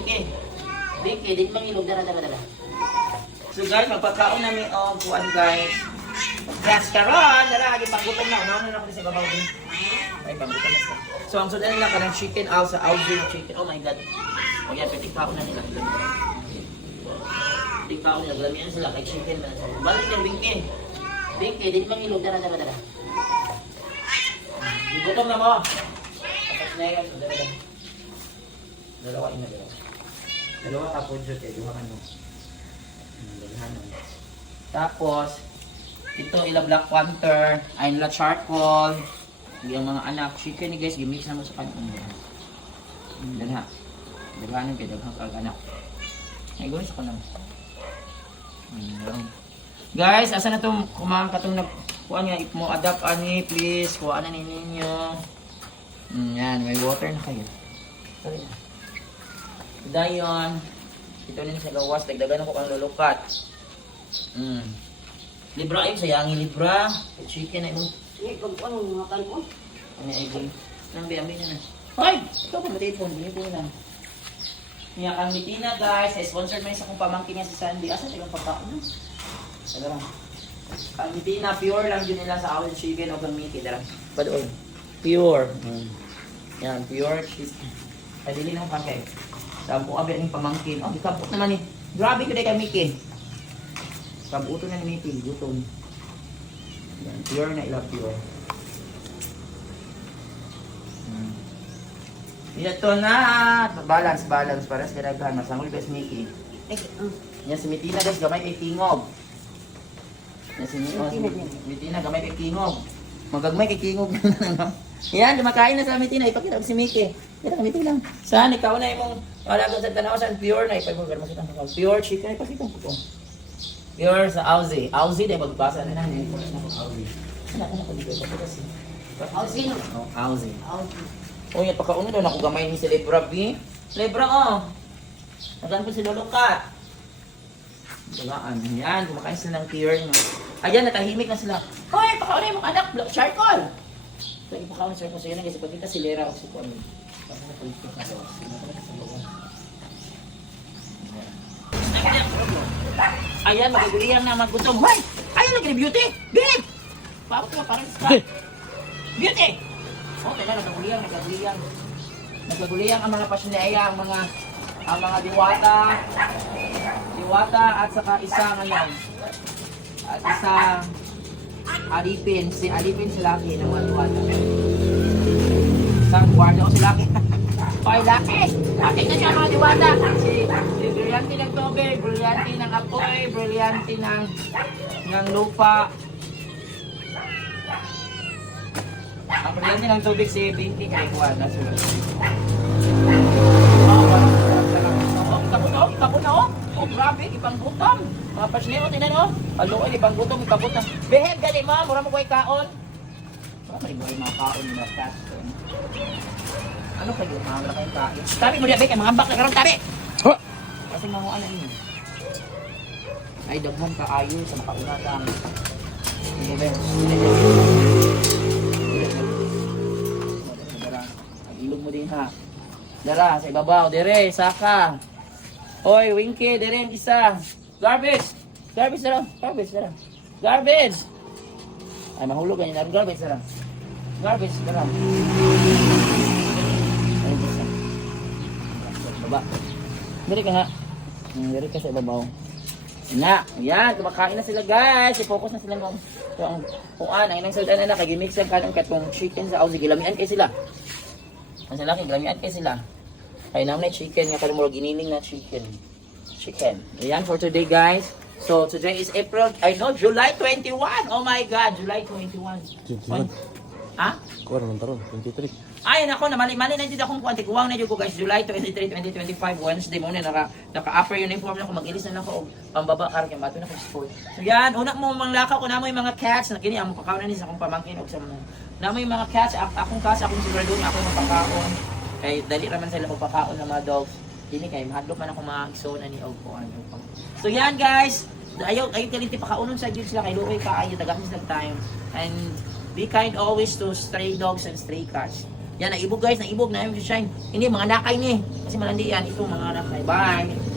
Winky. Winky, di mangilog. Dara. So guys, magpakaon namin o kuan guys. Cascaron! Dara, panggutom na. Unahan na ako sa babaw din. Ay, panggutom na siya. So ang sudan nila ka ng chicken sa Alzi chicken. Oh my god. O yan, pitikpaon na nila. Pitikpaon nila. Galamihan sila kay chicken na. Balik yung Winky. Winky, di mangilog. Dara. Gutom na mo. Tapos na yun. Dalawa. Dalawa tapos yun. Dalawa ka no. Tapos, ito ila black panther, ay nila charcoal, yung mga anak, chicken ni guys, gimix na mo sa kanong dalha. Dalhanin kayo, daghang kag-anak. Ay, gawin sa kanang. Guys, asa na itong kumahan ka itong kuhaan nga, if mo adapt ani, please, kuhaan na ninyo. Yan, may water na kayo. Sorry na. Dayon, ito rin sa gawas, dagdagan ako kang lulukat. Libra ay sayangin libra. Chicken ay mo. Ini kung ano makan ko. Ano ay din. Nang biyamin na. Hoy, ikaw pa matipon, binibili na. Niya kang mitina guys, sponsored man sa kong pamangkin niya si Sandy. Asa tagang pagkaon na? Dara. Ang mitina pure lang yun nila sa awal chicken o gamiti dara. Padoy. Pure. Yan, pure chicken. Ay dili nang pangkay. Sampo abi ning pamangkin. Oh, gikapot naman ni. Grabe ko kay Mickey. Kabuto na ni Mickey, gutom. Yan, pure na ila pure. Ito na! Balance para sa kadaghan. Masangol best Mickey. Yan si Mitina guys, gamay kay Tingog. Yan si Mitina, gamay kay Tingog. Magagmay kay Tingog. Yan, lumakain na sa Mitina. Ipakita ko si Mickey. Yan, ganito lang. Saan, ikaw na yung alagang sa tanaw, saan pure na. Ipagbagar mo kita. Pure chicken, ipakita ko po. Pure sa Auzi. Auzi, dahil magbasa na lang. Auzi. Anak ko dito. Auzi no. Oh, Auzi. Oh, yan, pagkauna doon ako gamay ni si Lebra B. Lebra, oh. Nagaan po si Lulukat. Dagaan. Yan, kumakain sila ng pure. No? Ayan, natahimik na sila. Hoy, pakauna yung mga anak. Charcoal. Lagi pakauna sa charcoal. So yan, kasi pagkita si Lera o si Kwame. Ayan, magaguliyang na maggutom. Hoy! Ayan, nag-beauty! Babe! Pawag ka, parang ska. Beauty! Okay na, nagaguliyang. Nagaguliyang ang mga pasneya, ang mga diwata at saka isang ngayon. At isang alipin. Si alipin si Lucky ng mga diwata. Isang guardia o si Lucky. Hoy, Lucky! Lucky ka siya mga diwata. Si brilyante ng tubig, brilyante ng apoy, brilyante ng lupa. Ang brilyante ng tubig si Binti kay Juan. Tapos na oh. Oh, grabe, ipanggutom. Mga pasneo, tinan oh. Aloy, ipanggutom. Beheb, gali mo, mura mo ko kaon. May mga kaon yung mga cat. Ano kayo? Mga kayong kain. Tabi mo diya, Bek. Mga ambak na karong tabi. Kasi mga ano yun. Ay, daghan ka ayo sa makaunatang. Ilog mo din ha. Dara, sa ibabaw. Dere, saka. Hoy, Winky, dere yung isa. Garbage! Dara. Garbage! Ay, mahulog ganyan. Garbage, dara. Baba. Diri ka nga. Diri ka sa ibabaw. Na, yan, kumakain na sila guys. I-focus na sila ng ang inang salda na kagimix ang kanong katong chicken sa Auzi. Gilamian kay sila. Ang sila gilamian kay sila. Kaya naman na chicken nga kanong mura giniling na chicken. Ayan for today guys. So today is July 21. Oh my God, July 21. 21. Ha? Kuha naman taron, 23. Ay nako, namali na dito akong kuwanti. Kuwang na dito ko guys, July 23, 2025, Wednesday mo na naka-upper uniform na ako. Mag-ilis na ako og pambaba karon kay mato na ko school. So yan, una mo manglakaw ko na mo yung mga cats na kini amo kakaon ni sa akong pamangkin og sa mga. Na mo yung mga cats, akong sigurado ni ako magpakaon. Kay dali ra man sila magpakaon ng mga dogs. Dini kay mahadlok man ako mga igsoon ani og kuan. So yan guys, ayaw kalinti pakaunon sa gyud sila kay luoy kaayo daghan sila time. And be kind always to stray dogs and stray cats. Yan, naibog guys, naibog na yung shine. Hindi, mga nakay ni. Kasi malandi yan. Ito, mga nakay. Bye!